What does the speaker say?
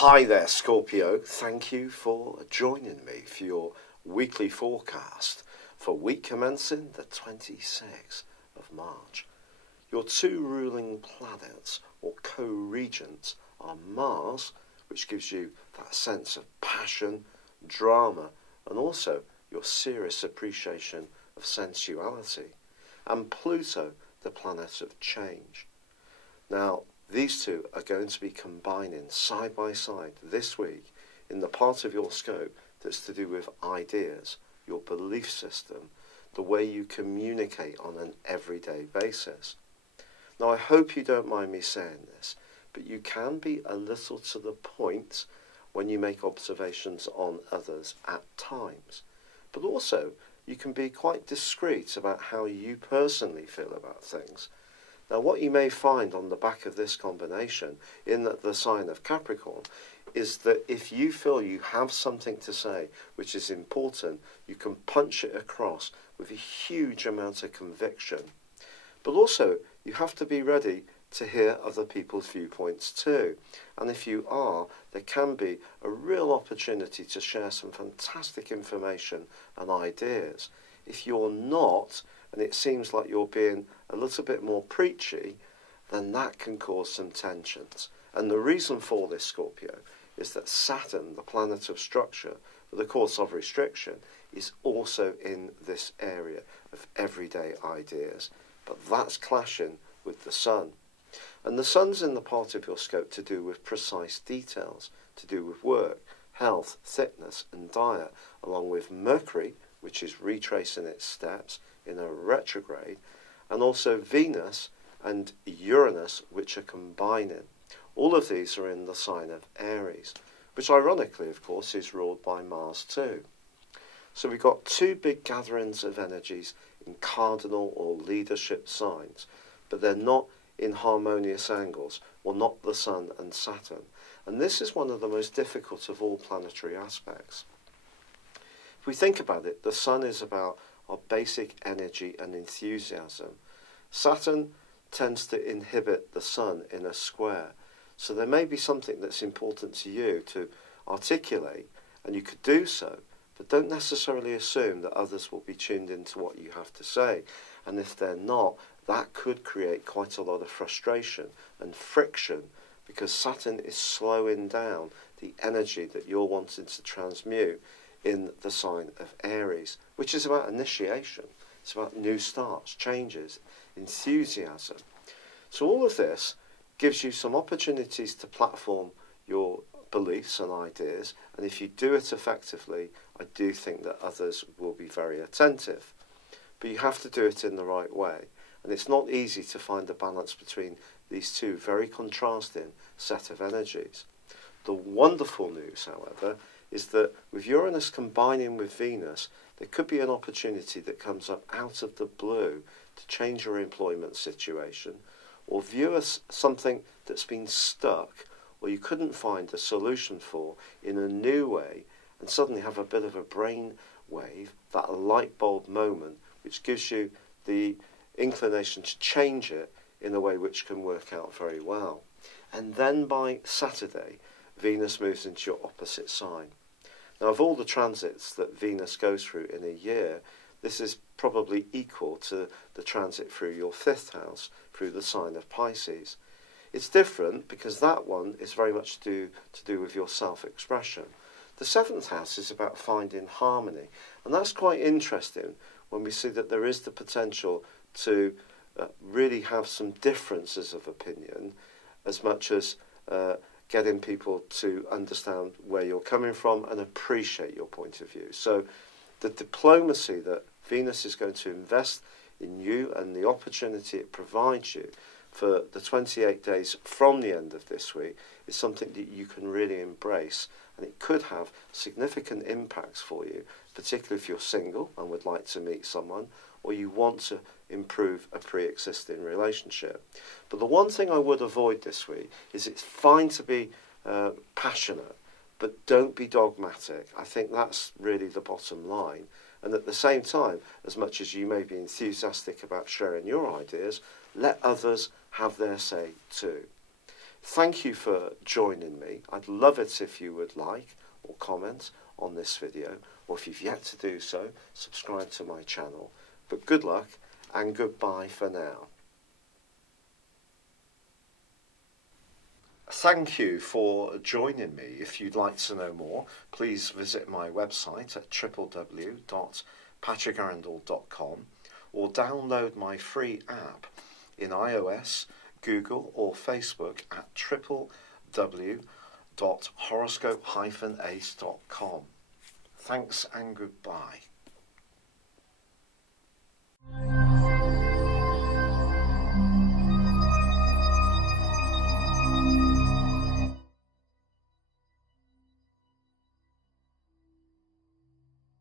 Hi there, Scorpio. Thank you for joining me for your weekly forecast for week commencing the 26th of March. Your two ruling planets or co-regents are Mars, which gives you that sense of passion, drama, and also your serious appreciation of sensuality, and Pluto, the planet of change. Now, these two are going to be combining side by side this week in the part of your scope that's to do with ideas, your belief system, the way you communicate on an everyday basis. Now, I hope you don't mind me saying this, but you can be a little to the point when you make observations on others at times. But also, you can be quite discreet about how you personally feel about things. Now, what you may find on the back of this combination in the sign of Capricorn is that if you feel you have something to say which is important, you can punch it across with a huge amount of conviction. But also, you have to be ready to hear other people's viewpoints too. And if you are, there can be a real opportunity to share some fantastic information and ideas. If you're not, and it seems like you're being a little bit more preachy, then that can cause some tensions. And the reason for this, Scorpio, is that Saturn, the planet of structure, with the course of restriction, is also in this area of everyday ideas. But that's clashing with the Sun. And the Sun's in the part of your scope to do with precise details, to do with work, health, fitness and diet, along with Mercury, which is retracing its steps in a retrograde, and also Venus and Uranus, which are combining. All of these are in the sign of Aries, which ironically, of course, is ruled by Mars too. So we've got two big gatherings of energies in cardinal or leadership signs, but they're not in harmonious angles, or not the Sun and Saturn. And this is one of the most difficult of all planetary aspects. If we think about it, the Sun is about our basic energy and enthusiasm. Saturn tends to inhibit the Sun in a square. So there may be something that's important to you to articulate, and you could do so, but don't necessarily assume that others will be tuned into what you have to say. And if they're not, that could create quite a lot of frustration and friction, because Saturn is slowing down the energy that you're wanting to transmute in the sign of Aries, which is about initiation. It's about new starts, changes, enthusiasm. So all of this gives you some opportunities to platform your beliefs and ideas, and if you do it effectively, I do think that others will be very attentive. But you have to do it in the right way, and it's not easy to find a balance between these two very contrasting set of energies. The wonderful news, however, is that with Uranus combining with Venus, there could be an opportunity that comes up out of the blue to change your employment situation, or view as something that's been stuck or you couldn't find a solution for in a new way, and suddenly have a bit of a brain wave, that light bulb moment, which gives you the inclination to change it in a way which can work out very well. And then by Saturday, Venus moves into your opposite sign. Now, of all the transits that Venus goes through in a year, this is probably equal to the transit through your fifth house, through the sign of Pisces. It's different because that one is very much to do with your self-expression. The seventh house is about finding harmony, and that's quite interesting when we see that there is the potential to really have some differences of opinion, as much as getting people to understand where you're coming from and appreciate your point of view. So the diplomacy that Venus is going to invest in you and the opportunity it provides you for the 28 days from the end of this week is something that you can really embrace, and it could have significant impacts for you, particularly if you're single and would like to meet someone, or you want to improve a pre-existing relationship. But the one thing I would avoid this week is it's fine to be passionate, but don't be dogmatic. I think that's really the bottom line. And at the same time, as much as you may be enthusiastic about sharing your ideas, let others have their say too. Thank you for joining me. I'd love it if you would like or comment on this video, or if you've yet to do so, subscribe to my channel. But good luck and goodbye for now. Thank you for joining me. If you'd like to know more, please visit my website at www.patrickarundell.com or download my free app in iOS, Google or Facebook at www.horoscope-ace.com. Thanks and goodbye.